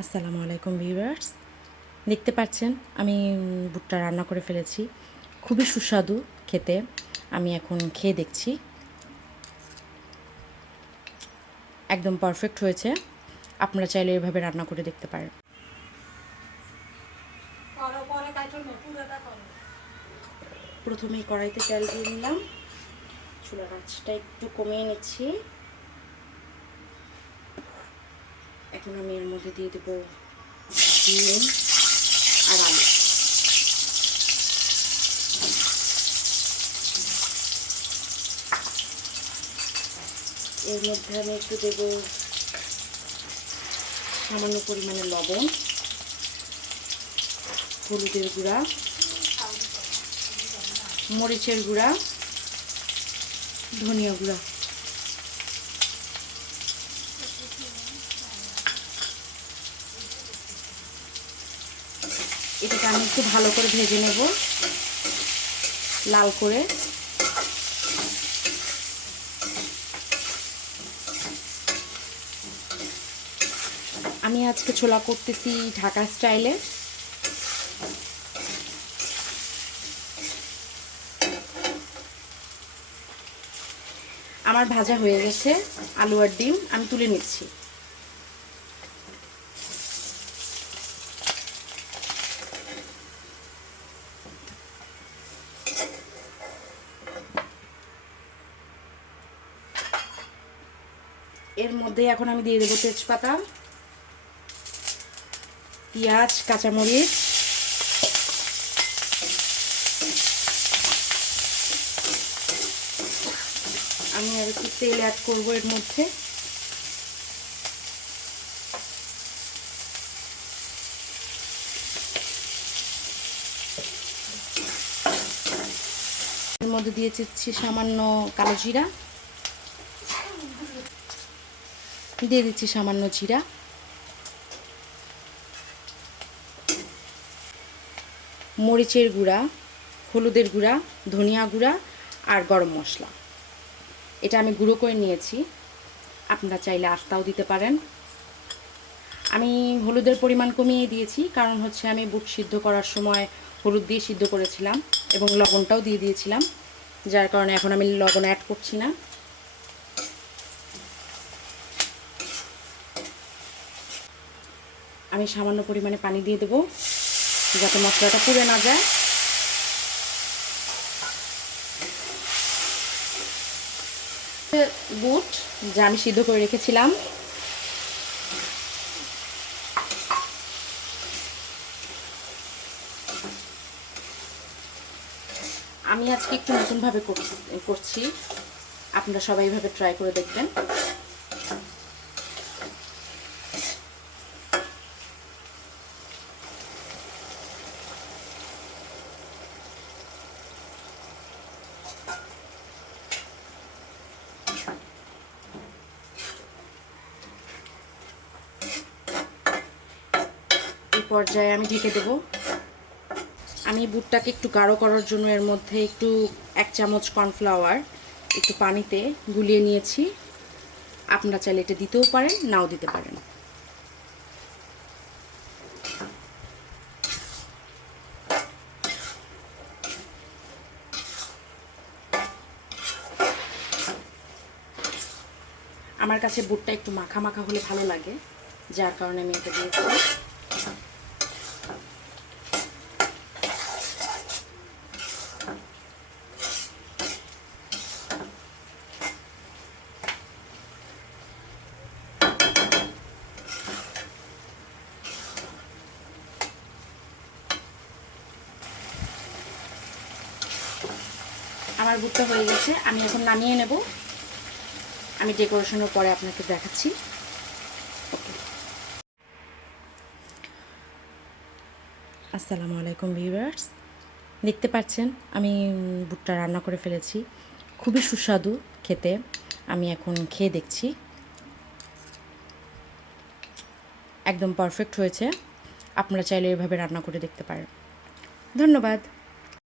আসসালামু আলাইকুম ভিউয়ার্স। দেখতে পাচ্ছেন, আমি ভুট্টা রান্না করে ফেলেছি। খুবই সুস্বাদু খেতে, আমি এখন খেয়ে দেখছি। একদম পারফেক্ট হয়েছে। আপনারা চাইলে এভাবে রান্না করে দেখতে পারেন। করো পরে কাইটো না পুরোটা করো প্রথমেই কড়াইতে তেল দিয়ে নিলাম। চুলার আঁচটা একটু কমিয়ে নিচ্ছি। এখন আমি এর মধ্যে দিয়ে দেবো ডিম আর আলু। এর মধ্যে আমি একটু দেব সামান্য পরিমাণে লবণ, হলুদের গুঁড়া, মরিচের গুঁড়া, ধনিয়া গুঁড়া। এটাকে আমি একটু ভালো করে ভেজে নেব, লাল করে। আমি আজকে ছোলা করতেছি ঢাকা স্টাইলে। আমার ভাজা হয়ে গেছে, আলু আর ডিম আমি তুলে নিচ্ছি। এর মধ্যে এখন আমি দিয়ে দেবো তেজপাতা, পেঁয়াজ, কাঁচামরিচ, আমি আর একটু তেল অ্যাড করব এর মধ্যে। এর মধ্যে দিয়ে দিচ্ছি সামান্য কালো জিরা। দিয়ে দিচ্ছি সামান্য জিরা। মরিচের গুঁড়া, হলুদের গুঁড়া, ধনিয়া গুঁড়া আর গরম মশলা। এটা আমি গুঁড়ো করে নিয়েছি। আপনারা চাইলে আস্তাও দিতে পারেন। আমি হলুদের পরিমাণ কমিয়ে দিয়েছি, কারণ হচ্ছে আমি বুট সিদ্ধ করার সময় হলুদ দিয়ে সিদ্ধ করেছিলাম এবং লবণটাও দিয়ে দিয়েছিলাম, যার কারণে এখন আমি লবণ অ্যাড করছি না। আমি সামান্য পরিমাণে পানি দিয়ে দেবো, যাতে মশলাটা পুড়ে না যায়। বুট যা আমি সিদ্ধ করে রেখেছিলাম। আমি আজকে একটু নতুনভাবে করছি আপনারা সবাই এইভাবে ট্রাই করে দেখবেন। পর্যায়ে আমি ঢেকে দেব। আমি বুটটাকে একটু গাঢ় করার জন্য এর মধ্যে একটু এক চামচ কর্নফ্লাওয়ার, একটু পানিতে গুলিয়ে নিয়েছি। আপনারা চাইলে এটা দিতেও পারেন, নাও দিতে পারেন। আমার কাছে বুটটা একটু মাখা মাখা হলে ভালো লাগে, যার কারণে আমি এটা দিয়েছি। আমার বুটটা হয়ে গেছে, আমি এখন নামিয়ে নেব। আমি ডেকোরেশনের পরে আপনাকে দেখাচ্ছি। ওকে। আসসালামু আলাইকুম ভিউয়ার্স। দেখতে পাচ্ছেন, আমি বুটটা রান্না করে ফেলেছি। খুবই সুস্বাদু খেতে, আমি এখন খেয়ে দেখছি। একদম পারফেক্ট হয়েছে। আপনারা চাইলে এভাবে রান্না করে দেখতে পারেন। ধন্যবাদ।